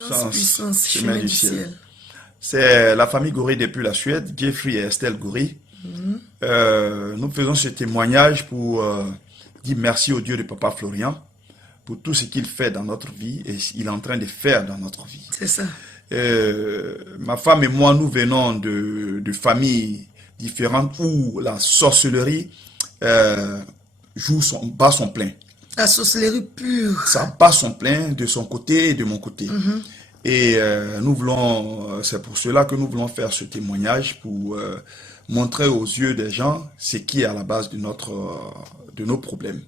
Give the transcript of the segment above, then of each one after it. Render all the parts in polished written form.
Puissance, chemin chemin du du ciel. ciel. C'est la famille Goury depuis la Suède, Jeffrey et Estelle Goury. Nous faisons ce témoignage pour dire merci au Dieu de Papa Florian pour tout ce qu'il fait dans notre vie et il est en train de faire dans notre vie. C'est ça. Ma femme et moi, nous venons de familles différentes où la sorcellerie bat son plein. La sorcellerie pure. Ça bat son plein de son côté et de mon côté. Et nous voulons, c'est pour cela que nous voulons faire ce témoignage pour montrer aux yeux des gens ce qui est à la base de nos problèmes.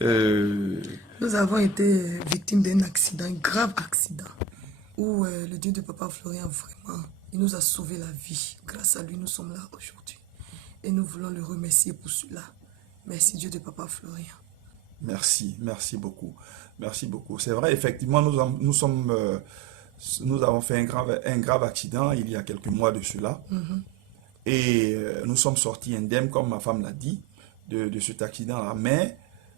Nous avons été victimes d'un accident, un grave accident, où le Dieu de Papa Florian, vraiment, il nous a sauvé la vie. Grâce à lui, nous sommes là aujourd'hui. Et nous voulons le remercier pour cela. Merci Dieu de Papa Florian. Merci, merci beaucoup. Merci beaucoup. C'est vrai, effectivement, nous avons fait un grave accident il y a quelques mois de cela. Et nous sommes sortis indemnes, comme ma femme l'a dit, de cet accident-là. Mais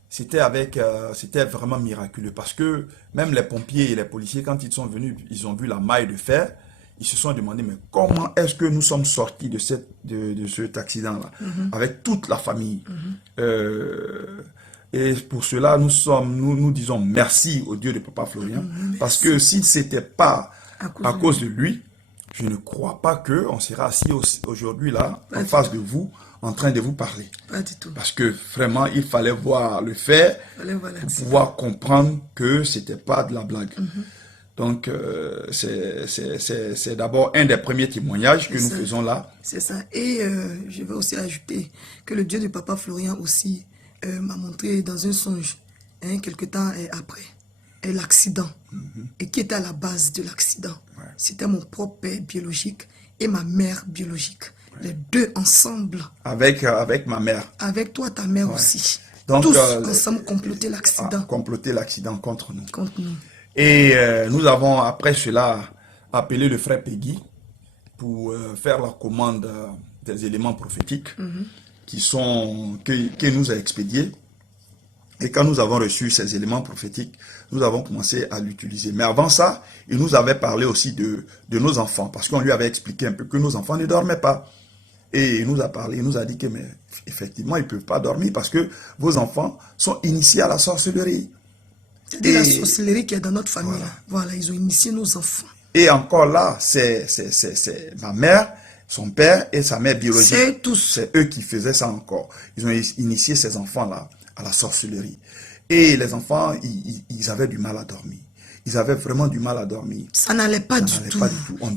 c'était vraiment miraculeux parce que même les pompiers et les policiers, quand ils sont venus, ils ont vu la maille de fer, ils se sont demandé, mais comment est-ce que nous sommes sortis de cet accident-là, avec toute la famille. Et pour cela, nous disons merci au Dieu de Papa Florian, parce que si ce n'était pas à cause de lui, je ne crois pas qu'on sera assis aujourd'hui là, en face de vous, en train de vous parler. Pas du tout. Parce que vraiment, il fallait voir le fait pour pouvoir comprendre que ce n'était pas de la blague. Donc, c'est d'abord un des premiers témoignages que nous faisons là. C'est ça. Et je vais aussi ajouter que le Dieu de Papa Florian aussi m'a montré dans un songe, quelque temps après, l'accident. Et qui était à la base de l'accident. C'était mon propre père biologique et ma mère biologique. Les deux ensemble. Avec ma mère. Avec toi, ta mère aussi. Donc, tous ensemble comploter l'accident. Comploter l'accident contre nous. Contre nous. Et nous avons après cela appelé le frère Peggy pour faire la commande des éléments prophétiques que nous a expédiés. Et quand nous avons reçu ces éléments prophétiques, nous avons commencé à l'utiliser. Mais avant ça, il nous avait parlé aussi de nos enfants, parce qu'on lui avait expliqué un peu que nos enfants ne dormaient pas. Et il nous a parlé, il nous a dit que, mais effectivement, ils ne peuvent pas dormir parce que vos enfants sont initiés à la sorcellerie. C'est la sorcellerie qui est dans notre famille. Voilà, ils ont initié nos enfants. Et encore là, c'est ma mère, son père et sa mère biologique. C'est eux qui faisaient ça encore. Ils ont initié ces enfants-là à la sorcellerie. Et les enfants, ils avaient du mal à dormir. Ils avaient vraiment du mal à dormir. Ça n'allait pas du tout.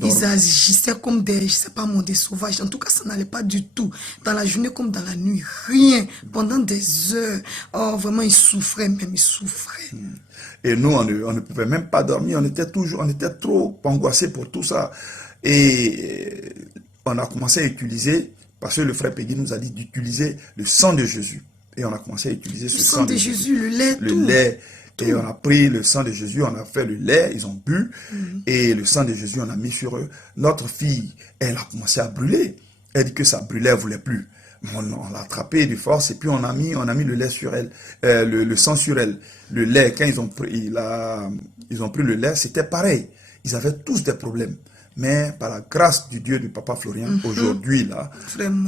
Ils agissaient comme des, je sais pas moi, des sauvages. En tout cas, ça n'allait pas du tout. Dans la journée comme dans la nuit. Rien. Pendant des heures. Oh, vraiment, ils souffraient même. Ils souffraient. Et nous, on ne pouvait même pas dormir. On était trop angoissés pour tout ça. Et on a commencé à utiliser, parce que le frère Peggy nous a dit d'utiliser le sang de Jésus. Et on a commencé à utiliser ce sang de Jésus. Le lait, le lait. Et on a pris le sang de Jésus, on a fait le lait, ils ont bu. Et le sang de Jésus, on a mis sur eux. Notre fille, elle a commencé à brûler. Elle dit que ça brûlait, elle ne voulait plus. On l'a attrapée de force et puis on a mis le lait sur elle, le sang sur elle. Le lait, quand ils ont pris le lait, c'était pareil. Ils avaient tous des problèmes. Mais par la grâce du Dieu de Papa Florian, aujourd'hui, là,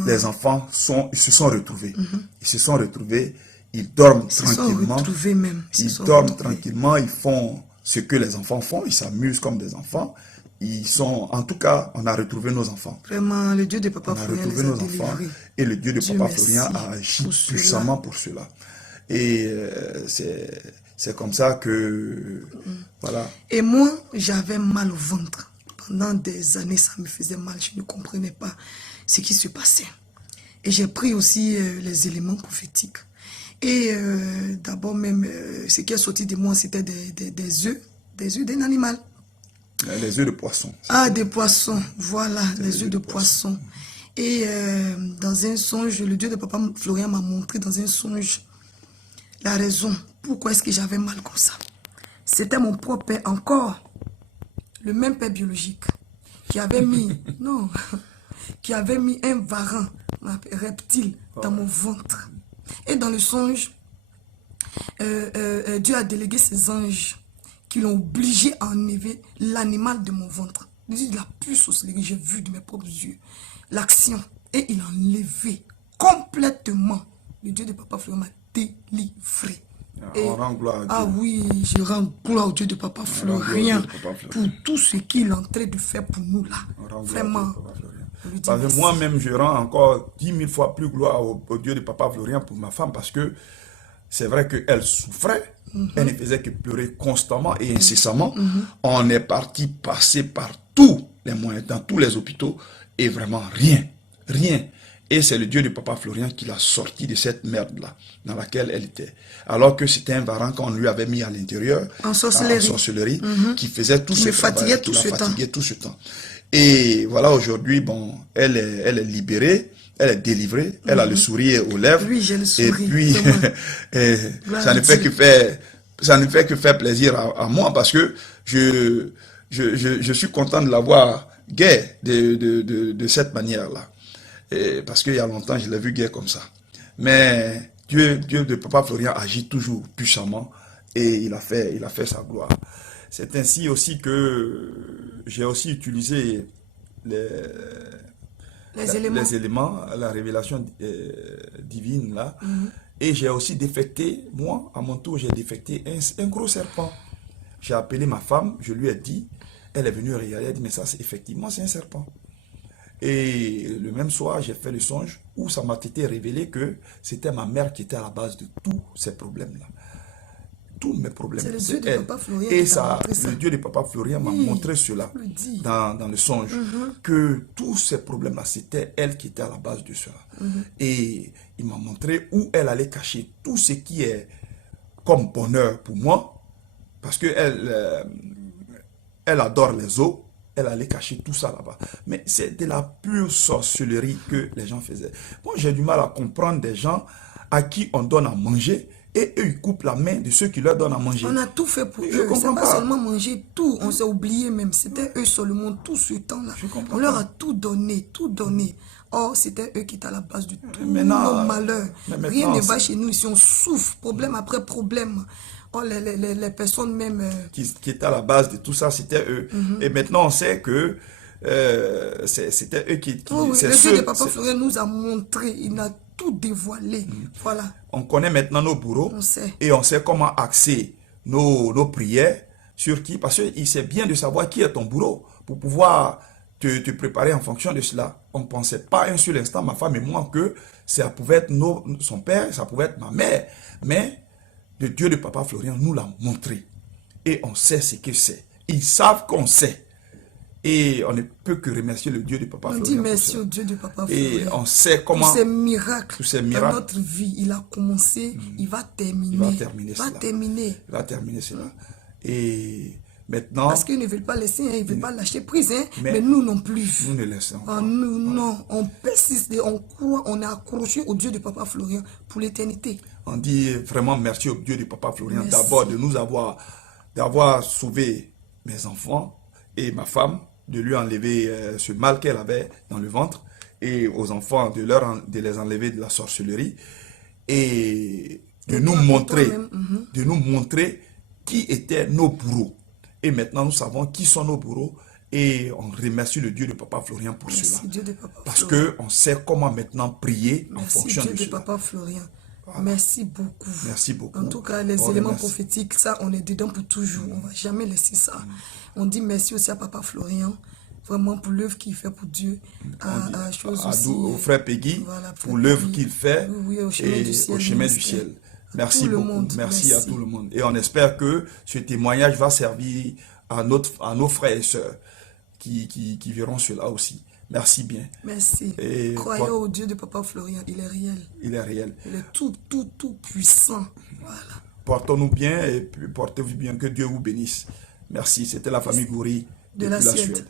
les enfants se sont retrouvés. Ils se sont retrouvés, ils dorment tranquillement. Ils dorment tranquillement, ils font ce que les enfants font, ils s'amusent comme des enfants. En tout cas, on a retrouvé nos enfants. Vraiment, le Dieu de Papa Florian les a délivrés. Et le Dieu de Papa Florian a agi puissamment pour cela. Et c'est comme ça que, voilà. Et moi, j'avais mal au ventre. Pendant des années, ça me faisait mal. Je ne comprenais pas ce qui se passait. Et j'ai pris aussi les éléments prophétiques. Et d'abord même, ce qui est sorti de moi, c'était des œufs d'un animal. Les œufs de poisson. Ah, des poissons, voilà, les œufs de poisson. Et dans un songe, le Dieu de Papa Florian m'a montré dans un songe la raison. Pourquoi est-ce que j'avais mal comme ça? C'était mon propre père encore. Le même père biologique qui avait mis, qui avait mis un varan, un reptile dans mon ventre. Et dans le songe, Dieu a délégué ses anges qui l'ont obligé à enlever l'animal de mon ventre. De la pure sorcellerie, j'ai vu de mes propres yeux l'action. Et il a enlevé complètement. Le Dieu de Papa Florian m'a délivré. On rend gloire à Dieu. Ah oui, je rends gloire au Dieu de Papa Florian pour tout ce qu'il est en train de faire pour nous là. Vraiment. Parce que moi-même, je rends encore 10 000 fois plus gloire au Dieu de Papa Florian pour ma femme, parce que c'est vrai qu'elle souffrait, elle ne faisait que pleurer constamment et incessamment. On est parti passer par tous les moyens, dans tous les hôpitaux, et vraiment rien, rien. Et c'est le Dieu de Papa Florian qui l'a sorti de cette merde-là, dans laquelle elle était. Alors que c'était un varan qu'on lui avait mis à l'intérieur, en sorcellerie, qui faisait tout ce travail, qui la fatiguait tout ce temps. Et voilà, aujourd'hui, bon, elle est libérée, elle est délivrée, elle a le sourire aux lèvres. Oui, j'ai le sourire. Et puis, ça ne fait que faire plaisir à moi, parce que je suis content de la voir gaie de cette manière-là. Parce qu'il y a longtemps, je l'ai vu gaie comme ça. Mais Dieu de Papa Florian agit toujours puissamment, et il a fait sa gloire. C'est ainsi aussi que j'ai aussi utilisé les éléments, la révélation divine là, et j'ai aussi défecté, moi, à mon tour, j'ai défecté un gros serpent. J'ai appelé ma femme, je lui ai dit, elle est venue regarder, elle a dit, mais ça, effectivement, c'est un serpent. Et le même soir, j'ai fait le songe où ça m'a été révélé que c'était ma mère qui était à la base de tous ces problèmes-là. Tous mes problèmes. C'est le Dieu de Papa Florian. Et le Dieu de Papa Florian m'a montré cela dans le songe, que tous ces problèmes-là, c'était elle qui était à la base de cela. Et il m'a montré où elle allait cacher tout ce qui est comme bonheur pour moi, parce qu'elle elle adore les eaux. Elle allait cacher tout ça là-bas. Mais c'est de la pure sorcellerie que les gens faisaient. Moi, j'ai du mal à comprendre des gens à qui on donne à manger, et eux, ils coupent la main de ceux qui leur donnent à manger. On a tout fait pour eux. C'est pas seulement manger, tout. On s'est oublié même. C'était eux seulement tout ce temps-là. On leur a tout donné, tout donné. Or, c'était eux qui étaient à la base de tous nos malheurs. Rien ne va chez nous ici. On souffre, problème après problème. Oh, les personnes même... Qui étaient à la base de tout ça, c'était eux. Et maintenant, on sait que c'était eux qui... oui, le Dieu de Papa Florian nous a montré, il a tout dévoilé. Voilà. On connaît maintenant nos bourreaux. On sait. Et on sait comment axer nos prières sur qui. Parce qu'il sait bien de savoir qui est ton bourreau pour pouvoir te préparer en fonction de cela. On ne pensait pas un seul instant, ma femme et moi, que ça pouvait être son père, ça pouvait être ma mère. Mais le Dieu de Papa Florian nous l'a montré. Et on sait ce que c'est. Ils savent qu'on sait. Et on ne peut que remercier le Dieu de Papa Florian. On dit merci au Dieu de Papa Florian. Et on sait comment... Tous ces miracles dans notre vie, il a commencé, il va terminer. Il va terminer cela. Il va terminer cela. Et maintenant... Parce qu'ils ne veulent pas laisser, ils ne veulent pas lâcher prise. Mais nous non plus. Nous ne laissons pas. Nous, non. On persiste, on croit, on est accroché au Dieu de Papa Florian pour l'éternité. On dit vraiment merci au Dieu de Papa Florian d'abord de nous d'avoir sauvé mes enfants et ma femme, de lui enlever ce mal qu'elle avait dans le ventre, et aux enfants de les enlever de la sorcellerie, et de nous montrer qui étaient nos bourreaux. Et maintenant nous savons qui sont nos bourreaux, et on remercie le Dieu de Papa Florian pour cela. Parce qu'on sait comment maintenant prier en fonction de cela. Dieu de Papa Florian. Voilà. Merci beaucoup. Merci beaucoup. En tout cas, les éléments prophétiques, ça, on est dedans pour toujours. On ne va jamais laisser ça. On dit merci aussi à Papa Florian, vraiment pour l'œuvre qu'il fait pour Dieu. Au frère Peggy, voilà, pour l'œuvre qu'il fait au chemin du ciel. Merci beaucoup. Merci à tout le monde. Et on espère que ce témoignage va servir à nos frères et sœurs qui verront cela aussi. Merci bien. Merci. Croyez au Dieu de Papa Florian, il est réel. Il est réel. Il est tout puissant. Voilà. Portons-nous bien et portez-vous bien. Que Dieu vous bénisse. Merci. C'était la famille Goury de la Suède.